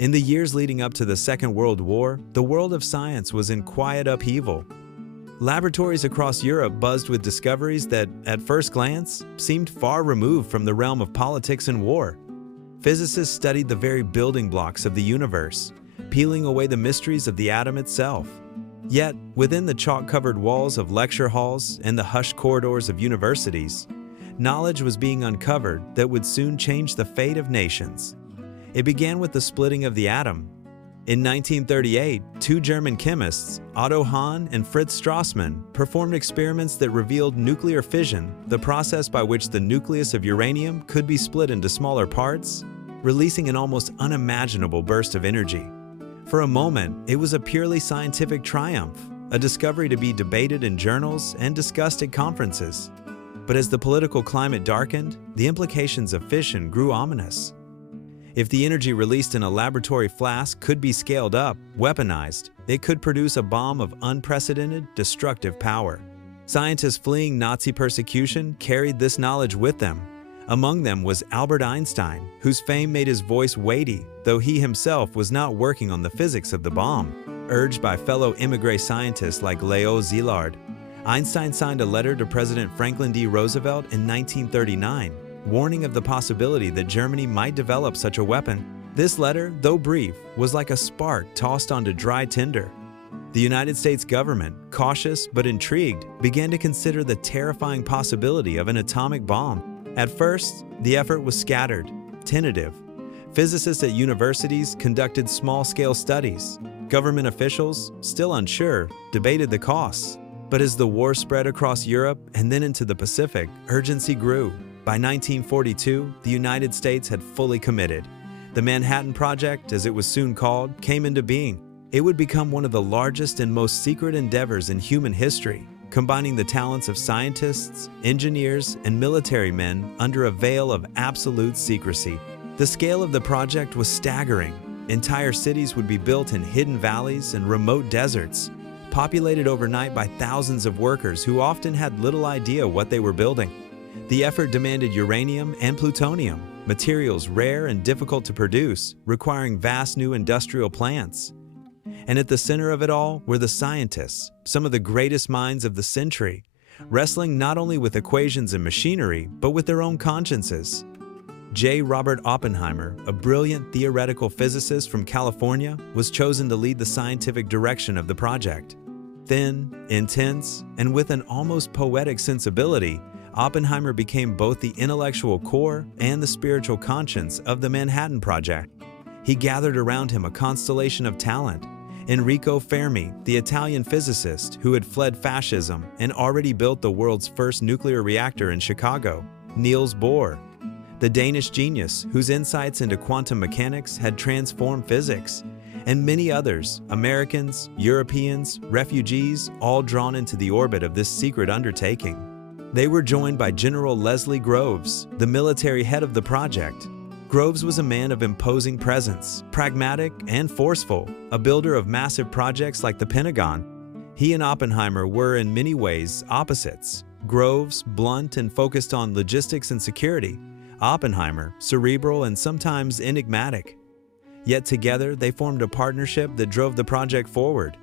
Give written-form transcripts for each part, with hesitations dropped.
In the years leading up to the Second World War, the world of science was in quiet upheaval. Laboratories across Europe buzzed with discoveries that, at first glance, seemed far removed from the realm of politics and war. Physicists studied the very building blocks of the universe, peeling away the mysteries of the atom itself. Yet, within the chalk-covered walls of lecture halls and the hushed corridors of universities, knowledge was being uncovered that would soon change the fate of nations. It began with the splitting of the atom. In 1938, two German chemists, Otto Hahn and Fritz Strassmann, performed experiments that revealed nuclear fission, the process by which the nucleus of uranium could be split into smaller parts, releasing an almost unimaginable burst of energy. For a moment, it was a purely scientific triumph, a discovery to be debated in journals and discussed at conferences. But as the political climate darkened, the implications of fission grew ominous. If the energy released in a laboratory flask could be scaled up, weaponized, it could produce a bomb of unprecedented, destructive power. Scientists fleeing Nazi persecution carried this knowledge with them. Among them was Albert Einstein, whose fame made his voice weighty, though he himself was not working on the physics of the bomb. Urged by fellow émigré scientists like Léo Szilard, Einstein signed a letter to President Franklin D. Roosevelt in 1939, warning of the possibility that Germany might develop such a weapon. This letter, though brief, was like a spark tossed onto dry tinder. The United States government, cautious but intrigued, began to consider the terrifying possibility of an atomic bomb. At first, the effort was scattered, tentative. Physicists at universities conducted small-scale studies. Government officials, still unsure, debated the costs. But as the war spread across Europe and then into the Pacific, urgency grew. By 1942, the United States had fully committed. The Manhattan Project, as it was soon called, came into being. It would become one of the largest and most secret endeavors in human history, combining the talents of scientists, engineers, and military men under a veil of absolute secrecy. The scale of the project was staggering. Entire cities would be built in hidden valleys and remote deserts, populated overnight by thousands of workers who often had little idea what they were building. The effort demanded uranium and plutonium, materials rare and difficult to produce, requiring vast new industrial plants. And at the center of it all were the scientists, some of the greatest minds of the century, wrestling not only with equations and machinery, but with their own consciences. J. Robert Oppenheimer, a brilliant theoretical physicist from California, was chosen to lead the scientific direction of the project. Thin, intense, and with an almost poetic sensibility, Oppenheimer became both the intellectual core and the spiritual conscience of the Manhattan Project. He gathered around him a constellation of talent: Enrico Fermi, the Italian physicist who had fled fascism and already built the world's first nuclear reactor in Chicago; Niels Bohr, the Danish genius whose insights into quantum mechanics had transformed physics; and many others, Americans, Europeans, refugees, all drawn into the orbit of this secret undertaking. They were joined by General Leslie Groves, the military head of the project. Groves was a man of imposing presence, pragmatic and forceful, a builder of massive projects like the Pentagon. He and Oppenheimer were in many ways opposites. Groves, blunt and focused on logistics and security; Oppenheimer, cerebral and sometimes enigmatic. Yet together they formed a partnership that drove the project forward.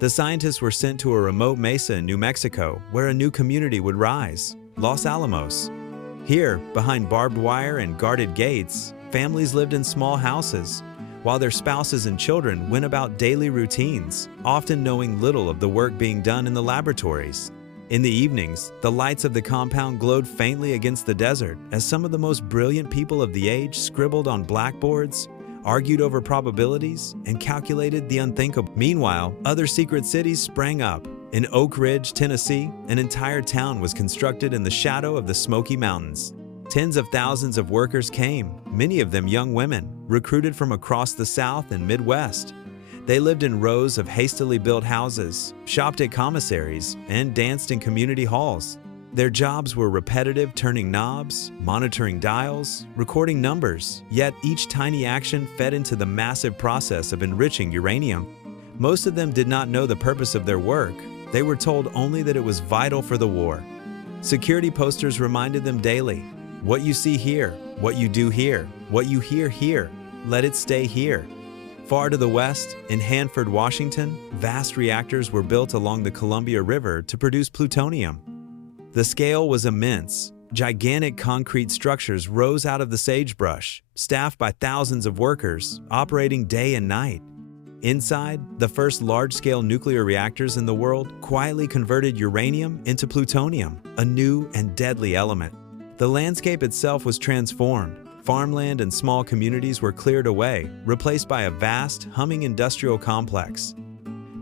The scientists were sent to a remote mesa in New Mexico where a new community would rise: Los Alamos. Here, behind barbed wire and guarded gates, families lived in small houses, while their spouses and children went about daily routines, often knowing little of the work being done in the laboratories. In the evenings, the lights of the compound glowed faintly against the desert as some of the most brilliant people of the age scribbled on blackboards, argued over probabilities, and calculated the unthinkable. Meanwhile, other secret cities sprang up. In Oak Ridge, Tennessee, an entire town was constructed in the shadow of the Smoky Mountains. Tens of thousands of workers came, many of them young women, recruited from across the South and Midwest. They lived in rows of hastily built houses, shopped at commissaries, and danced in community halls. Their jobs were repetitive, turning knobs, monitoring dials, recording numbers, yet each tiny action fed into the massive process of enriching uranium. Most of them did not know the purpose of their work. They were told only that it was vital for the war. Security posters reminded them daily: what you see here, what you do here, what you hear here, let it stay here. Far to the west, in Hanford, Washington, vast reactors were built along the Columbia River to produce plutonium. The scale was immense. Gigantic concrete structures rose out of the sagebrush, staffed by thousands of workers, operating day and night. Inside, the first large-scale nuclear reactors in the world quietly converted uranium into plutonium, a new and deadly element. The landscape itself was transformed. Farmland and small communities were cleared away, replaced by a vast, humming industrial complex.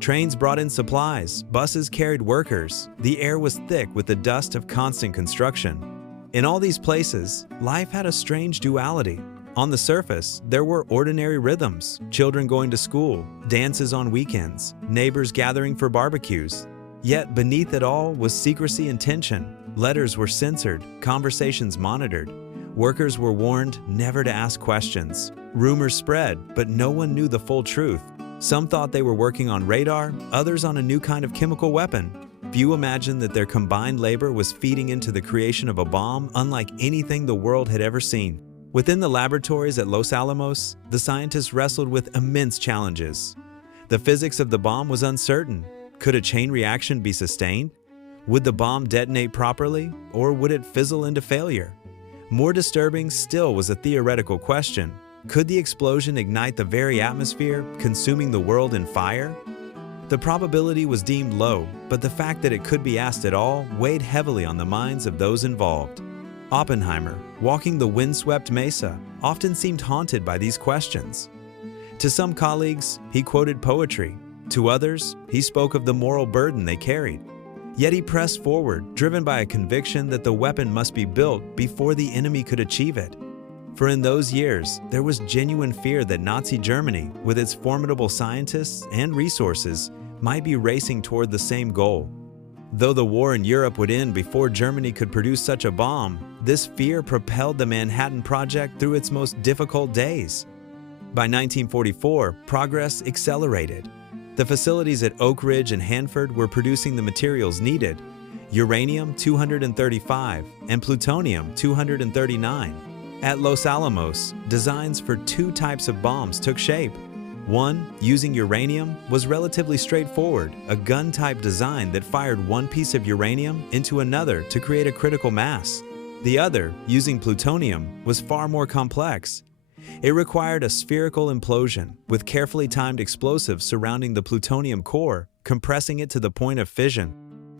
Trains brought in supplies, buses carried workers. The air was thick with the dust of constant construction. In all these places, life had a strange duality. On the surface, there were ordinary rhythms, children going to school, dances on weekends, neighbors gathering for barbecues. Yet beneath it all was secrecy and tension. Letters were censored, conversations monitored. Workers were warned never to ask questions. Rumors spread, but no one knew the full truth. Some thought they were working on radar, others on a new kind of chemical weapon. Few imagined that their combined labor was feeding into the creation of a bomb unlike anything the world had ever seen. Within the laboratories at Los Alamos, the scientists wrestled with immense challenges. The physics of the bomb was uncertain. Could a chain reaction be sustained? Would the bomb detonate properly, or would it fizzle into failure? More disturbing still was a theoretical question. Could the explosion ignite the very atmosphere, consuming the world in fire? The probability was deemed low, but the fact that it could be asked at all weighed heavily on the minds of those involved. Oppenheimer, walking the windswept mesa, often seemed haunted by these questions. To some colleagues, he quoted poetry. To others, he spoke of the moral burden they carried. Yet he pressed forward, driven by a conviction that the weapon must be built before the enemy could achieve it. For in those years, there was genuine fear that Nazi Germany, with its formidable scientists and resources, might be racing toward the same goal. Though the war in Europe would end before Germany could produce such a bomb, this fear propelled the Manhattan Project through its most difficult days. By 1944, progress accelerated. The facilities at Oak Ridge and Hanford were producing the materials needed: uranium-235 and plutonium-239. At Los Alamos, designs for two types of bombs took shape. One, using uranium, was relatively straightforward, a gun-type design that fired one piece of uranium into another to create a critical mass. The other, using plutonium, was far more complex. It required a spherical implosion, with carefully timed explosives surrounding the plutonium core, compressing it to the point of fission.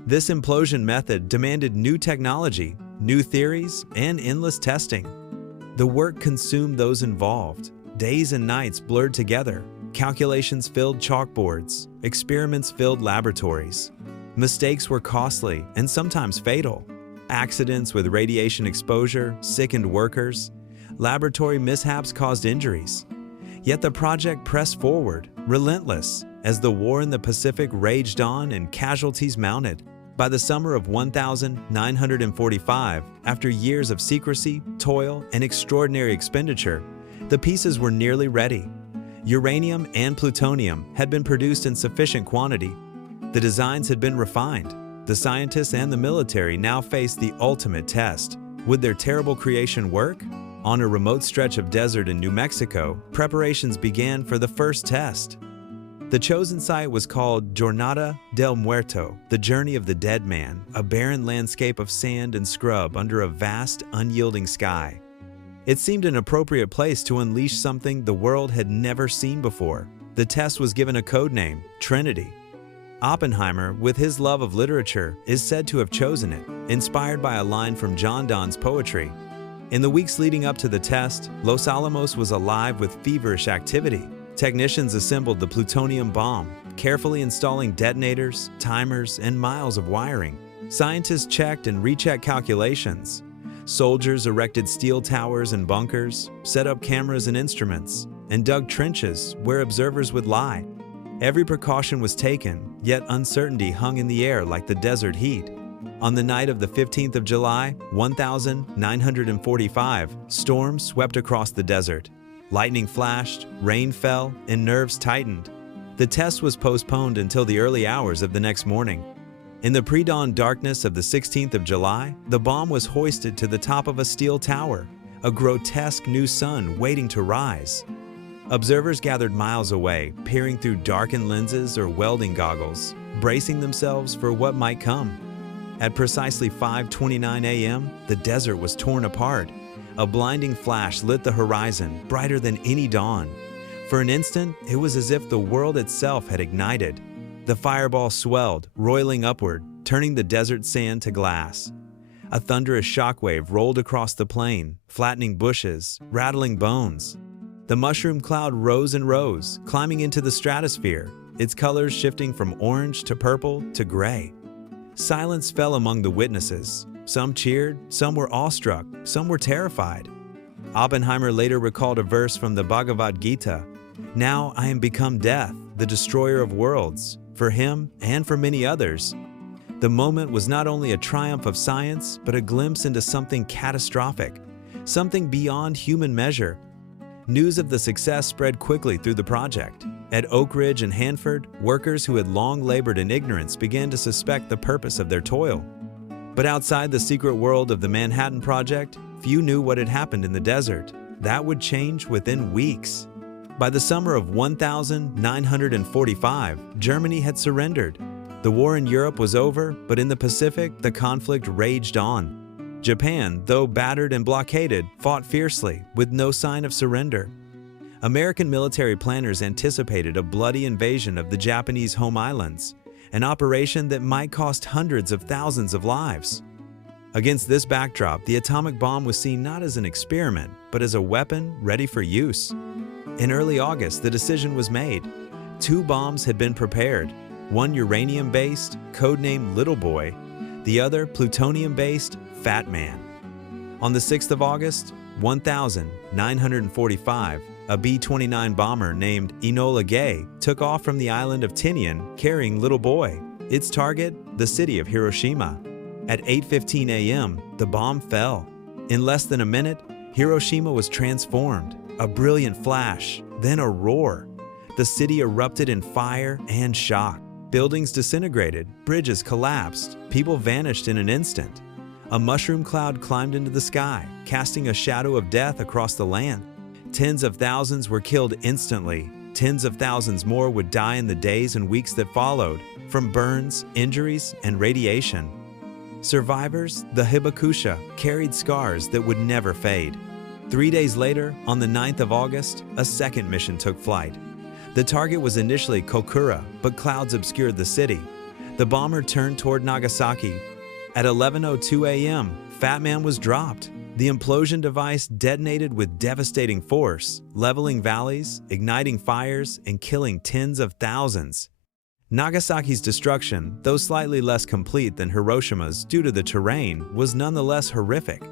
This implosion method demanded new technology, new theories, and endless testing. The work consumed those involved. Days and nights blurred together. Calculations filled chalkboards. Experiments filled laboratories. Mistakes were costly and sometimes fatal. Accidents with radiation exposure sickened workers. Laboratory mishaps caused injuries. Yet the project pressed forward, relentless, as the war in the Pacific raged on and casualties mounted. By the summer of 1945, after years of secrecy, toil, and extraordinary expenditure, the pieces were nearly ready. Uranium and plutonium had been produced in sufficient quantity. The designs had been refined. The scientists and the military now faced the ultimate test. Would their terrible creation work? On a remote stretch of desert in New Mexico, preparations began for the first test. The chosen site was called Jornada del Muerto, the Journey of the Dead Man, a barren landscape of sand and scrub under a vast, unyielding sky. It seemed an appropriate place to unleash something the world had never seen before. The test was given a code name, Trinity. Oppenheimer, with his love of literature, is said to have chosen it, inspired by a line from John Donne's poetry. In the weeks leading up to the test, Los Alamos was alive with feverish activity. Technicians assembled the plutonium bomb, carefully installing detonators, timers, and miles of wiring. Scientists checked and rechecked calculations. Soldiers erected steel towers and bunkers, set up cameras and instruments, and dug trenches where observers would lie. Every precaution was taken, yet uncertainty hung in the air like the desert heat. On the night of the 15th of July, 1945, storms swept across the desert. Lightning flashed, rain fell, and nerves tightened. The test was postponed until the early hours of the next morning. In the pre-dawn darkness of the 16th of July, the bomb was hoisted to the top of a steel tower, a grotesque new sun waiting to rise. Observers gathered miles away, peering through darkened lenses or welding goggles, bracing themselves for what might come. At precisely 5:29 a.m., the desert was torn apart. A blinding flash lit the horizon, brighter than any dawn. For an instant, it was as if the world itself had ignited. The fireball swelled, roiling upward, turning the desert sand to glass. A thunderous shockwave rolled across the plain, flattening bushes, rattling bones. The mushroom cloud rose and rose, climbing into the stratosphere, its colors shifting from orange to purple to gray. Silence fell among the witnesses. Some cheered, some were awestruck, some were terrified. Oppenheimer later recalled a verse from the Bhagavad Gita, "Now I am become death, the destroyer of worlds, for him and for many others." The moment was not only a triumph of science, but a glimpse into something catastrophic, something beyond human measure. News of the success spread quickly through the project. At Oak Ridge and Hanford, workers who had long labored in ignorance began to suspect the purpose of their toil. But outside the secret world of the Manhattan Project, few knew what had happened in the desert. That would change within weeks. By the summer of 1945, Germany had surrendered. The war in Europe was over, but in the Pacific, the conflict raged on. Japan, though battered and blockaded, fought fiercely, with no sign of surrender. American military planners anticipated a bloody invasion of the Japanese home islands, an operation that might cost hundreds of thousands of lives. Against this backdrop, the atomic bomb was seen not as an experiment, but as a weapon ready for use. In early August, the decision was made. 2 bombs had been prepared, one uranium-based, codenamed Little Boy, the other plutonium-based, Fat Man. On the 6th of August, 1945, a B-29 bomber named Enola Gay took off from the island of Tinian carrying Little Boy. Its target, the city of Hiroshima. At 8:15 a.m., the bomb fell. In less than a minute, Hiroshima was transformed. A brilliant flash, then a roar. The city erupted in fire and shock. Buildings disintegrated, bridges collapsed, people vanished in an instant. A mushroom cloud climbed into the sky, casting a shadow of death across the land. Tens of thousands were killed instantly. Tens of thousands more would die in the days and weeks that followed, from burns, injuries, and radiation. Survivors, the Hibakusha, carried scars that would never fade. 3 days later, on the 9th of August, a second mission took flight. The target was initially Kokura, but clouds obscured the city. The bomber turned toward Nagasaki. At 11:02 a.m., Fat Man was dropped. The implosion device detonated with devastating force, leveling valleys, igniting fires, and killing tens of thousands. Nagasaki's destruction, though slightly less complete than Hiroshima's due to the terrain, was nonetheless horrific.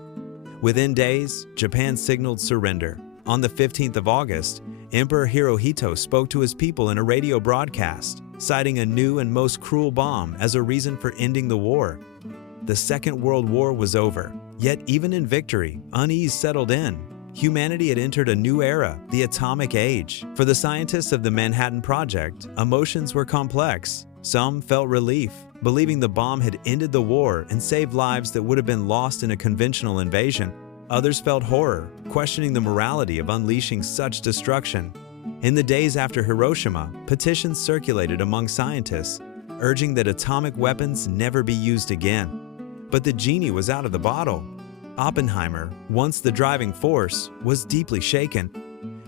Within days, Japan signaled surrender. On the 15th of August, Emperor Hirohito spoke to his people in a radio broadcast, citing a new and most cruel bomb as a reason for ending the war. The Second World War was over, yet even in victory, unease settled in. Humanity had entered a new era, the atomic age. For the scientists of the Manhattan Project, emotions were complex. Some felt relief, believing the bomb had ended the war and saved lives that would have been lost in a conventional invasion. Others felt horror, questioning the morality of unleashing such destruction. In the days after Hiroshima, petitions circulated among scientists, urging that atomic weapons never be used again. But the genie was out of the bottle. Oppenheimer, once the driving force, was deeply shaken.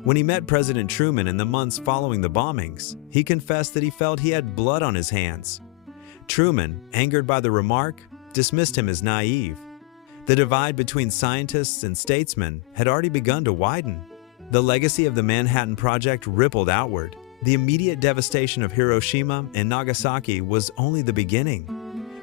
When he met President Truman in the months following the bombings, he confessed that he felt he had blood on his hands. Truman, angered by the remark, dismissed him as naive. The divide between scientists and statesmen had already begun to widen. The legacy of the Manhattan Project rippled outward. The immediate devastation of Hiroshima and Nagasaki was only the beginning.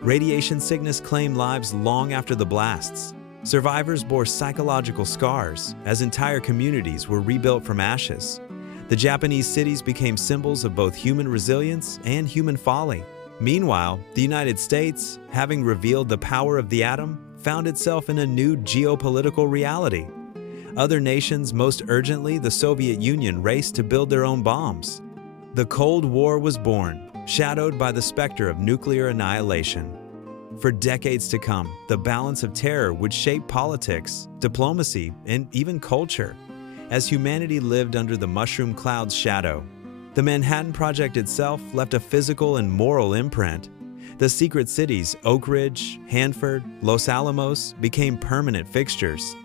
Radiation sickness claimed lives long after the blasts. Survivors bore psychological scars as entire communities were rebuilt from ashes. The Japanese cities became symbols of both human resilience and human folly. Meanwhile, the United States, having revealed the power of the atom, found itself in a new geopolitical reality. Other nations, most urgently the Soviet Union, raced to build their own bombs. The Cold War was born, shadowed by the specter of nuclear annihilation. For decades to come, the balance of terror would shape politics, diplomacy, and even culture. as humanity lived under the mushroom cloud's shadow. The Manhattan Project itself left a physical and moral imprint. The secret cities, Oak Ridge, Hanford, Los Alamos, became permanent fixtures.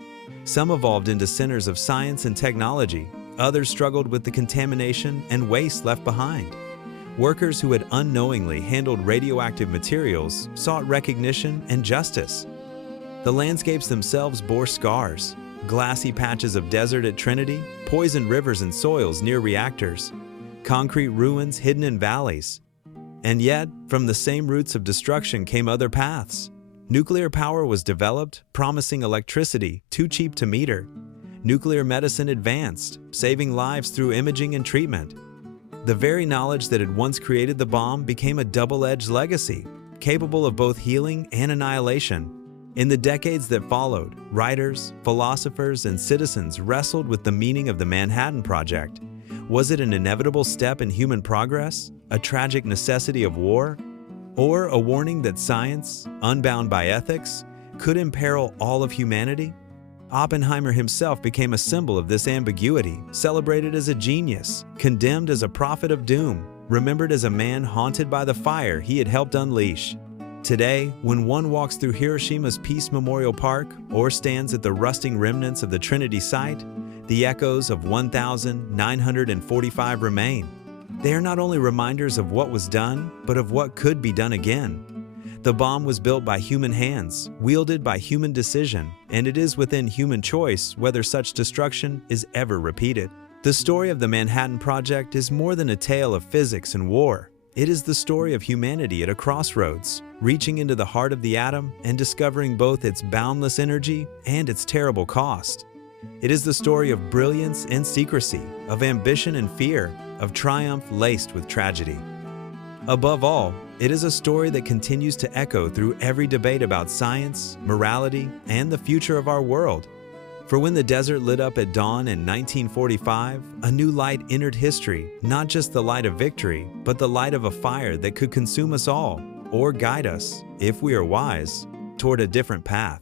Some evolved into centers of science and technology. Others struggled with the contamination and waste left behind. Workers who had unknowingly handled radioactive materials sought recognition and justice. The landscapes themselves bore scars: glassy patches of desert at Trinity, poisoned rivers and soils near reactors, concrete ruins hidden in valleys. And yet, from the same roots of destruction came other paths. Nuclear power was developed, promising electricity too cheap to meter. Nuclear medicine advanced, saving lives through imaging and treatment. The very knowledge that had once created the bomb became a double-edged legacy, capable of both healing and annihilation. In the decades that followed, writers, philosophers, and citizens wrestled with the meaning of the Manhattan Project. Was it an inevitable step in human progress, a tragic necessity of war, or a warning that science, unbound by ethics, could imperil all of humanity? Oppenheimer himself became a symbol of this ambiguity, celebrated as a genius, condemned as a prophet of doom, remembered as a man haunted by the fire he had helped unleash. Today, when one walks through Hiroshima's Peace Memorial Park or stands at the rusting remnants of the Trinity site, the echoes of 1,945 remain. They are not only reminders of what was done, but of what could be done again. The bomb was built by human hands, wielded by human decision, and it is within human choice whether such destruction is ever repeated. The story of the Manhattan Project is more than a tale of physics and war. It is the story of humanity at a crossroads, reaching into the heart of the atom and discovering both its boundless energy and its terrible cost. It is the story of brilliance and secrecy, of ambition and fear, of triumph laced with tragedy. Above all, it is a story that continues to echo through every debate about science, morality, and the future of our world. For when the desert lit up at dawn in 1945, a new light entered history, not just the light of victory, but the light of a fire that could consume us all, or guide us, if we are wise, toward a different path.